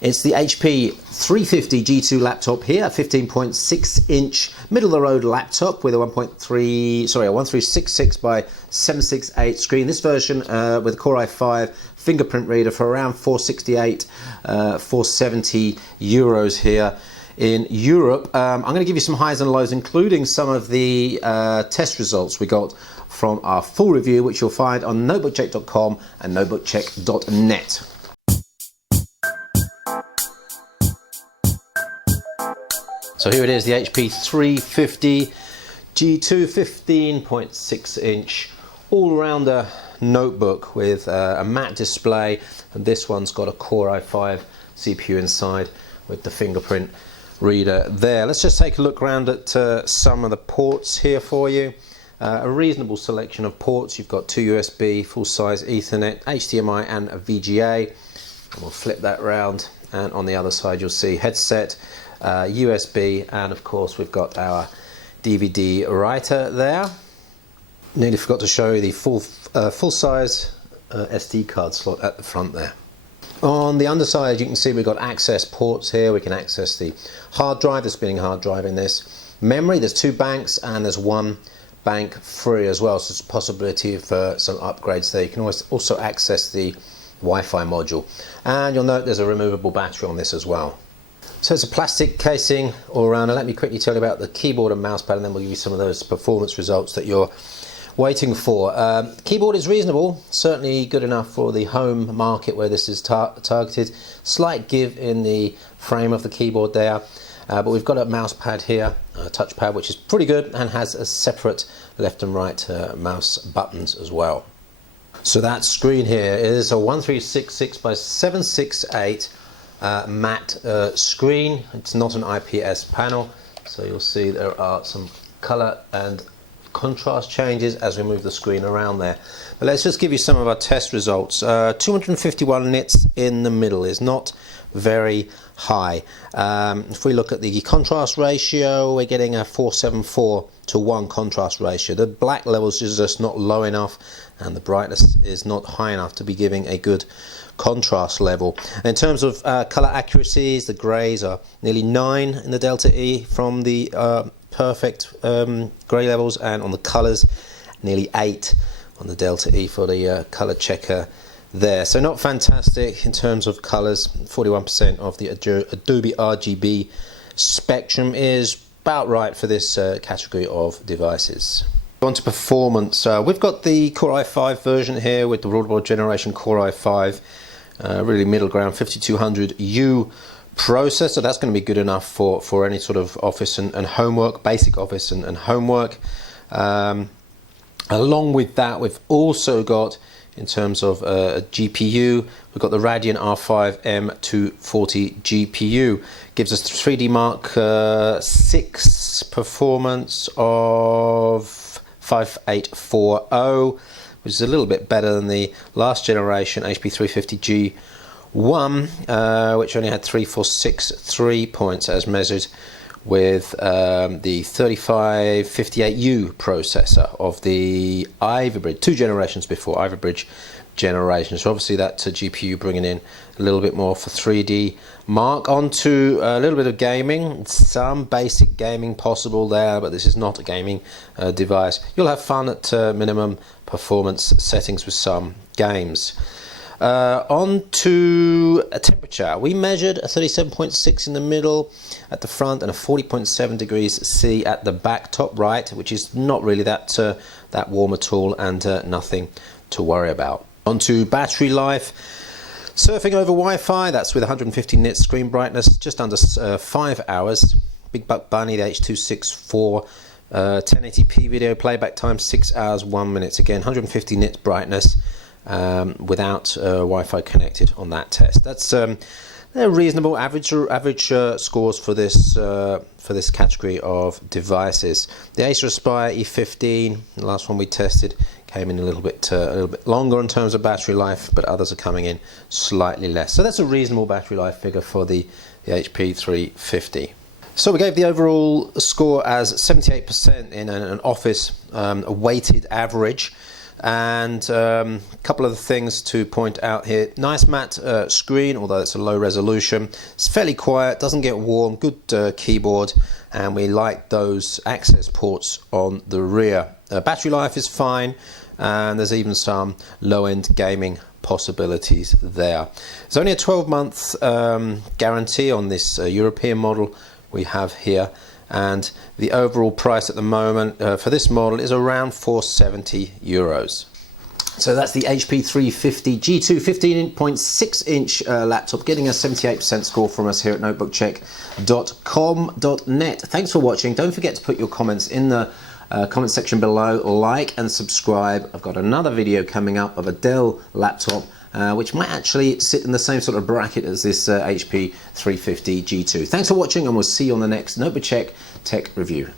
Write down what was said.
It's the HP 350 G2 laptop here, a 15.6-inch middle-of-the-road laptop with a 1366 by 768 screen. This version with a Core i5 fingerprint reader for around 468, 470 euros here in Europe. I'm going to give you some highs and lows, including some of the test results we got from our full review, which you'll find on notebookcheck.com and notebookcheck.net. So here it is, the HP 350 G2 15.6-inch all-rounder notebook with a matte display, and this one's got a Core i5 CPU inside with the fingerprint reader there. Let's just take a look around at some of the ports here for you. A reasonable selection of ports. You've got two USB, full-size Ethernet, HDMI and a VGA. And we'll flip that round, and on the other side you'll see headset, USB, and of course we've got our DVD writer there. Nearly forgot to show you the full-size SD card slot at the front there. On the underside you can see we've got access ports here. We can access the hard drive, the spinning hard drive in this. Memory, there's two banks and there's one bank free as well, so there's a possibility for some upgrades there. You can always also access the Wi-Fi module, and you'll note there's a removable battery on this as well. So it's a plastic casing all around, and let me quickly tell you about the keyboard and mouse pad, and then we'll give you some of those performance results that you're waiting for. Keyboard is reasonable, certainly good enough for the home market where this is targeted. Slight give in the frame of the keyboard there, but we've got a mouse pad here, a touchpad, which is pretty good and has a separate left and right mouse buttons as well. So that screen here is a 1366 by 768 matte screen. It's not an IPS panel, so you'll see there are some color and contrast changes as we move the screen around there. But let's just give you some of our test results. 251 nits in the middle is not very high. If we look at the contrast ratio, we're getting a 474:1 contrast ratio. The black levels is just not low enough, and the brightness is not high enough to be giving a good contrast level. In terms of color accuracies, the grays are nearly 9 in the Delta E from the perfect grey levels, and on the colors nearly 8 on the Delta E for the color checker there. So not fantastic in terms of colors. 41% of the Adobe RGB spectrum is about right for this category of devices. On to performance. We've got the Core i5 version here with the broad generation Core i5, really middle ground 5200U processor. That's going to be good enough for any sort of office and homework, basic office and homework. Along with that, we've also got, in terms of a GPU, we've got the Radeon R5 M240 GPU. Gives us 3D Mark 6 performance of 5840, which is a little bit better than the last generation HP 350 G1, which only had 3463 points as measured with the 3558U processor of the Ivy Bridge, 2 generations before Ivy Bridge generation. So obviously that's a GPU bringing in a little bit more for 3D Mark. On to a little bit of gaming, some basic gaming possible there, but this is not a gaming device. You'll have fun at minimum performance settings with some games. On to a temperature. We measured a 37.6 in the middle at the front and a 40.7 degrees C at the back, top right, which is not really that warm at all, and nothing to worry about. On to battery life. Surfing over Wi-Fi, that's with 150 nits screen brightness, just under 5 hours. Big Buck Bunny, the H.264 1080p video playback time, 6 hours 1 minute. Again, 150 nits brightness. Without Wi-Fi connected on that test. That's they're reasonable average scores for this category of devices. The Acer Aspire E15, the last one we tested, came in a little bit longer in terms of battery life, but others are coming in slightly less. So that's a reasonable battery life figure for the HP 350. So we gave the overall score as 78% in an office, a weighted average. And a couple of things to point out here. Nice matte screen, although it's a low resolution. It's fairly quiet, doesn't get warm, good keyboard, and we like those access ports on the rear. Battery life is fine, and there's even some low-end gaming possibilities there. There's only a 12-month guarantee on this European model we have here, and the overall price at the moment for this model is around 470 euros. So that's the HP 350 G2 15.6 inch laptop, getting a 78% score from us here at notebookcheck.com.net. Thanks for watching. Don't forget to put your comments in the comment section below, like and subscribe. I've got another video coming up of a Dell laptop which might actually sit in the same sort of bracket as this HP 350 G2. Thanks for watching, and we'll see you on the next Notebook Check Tech Review.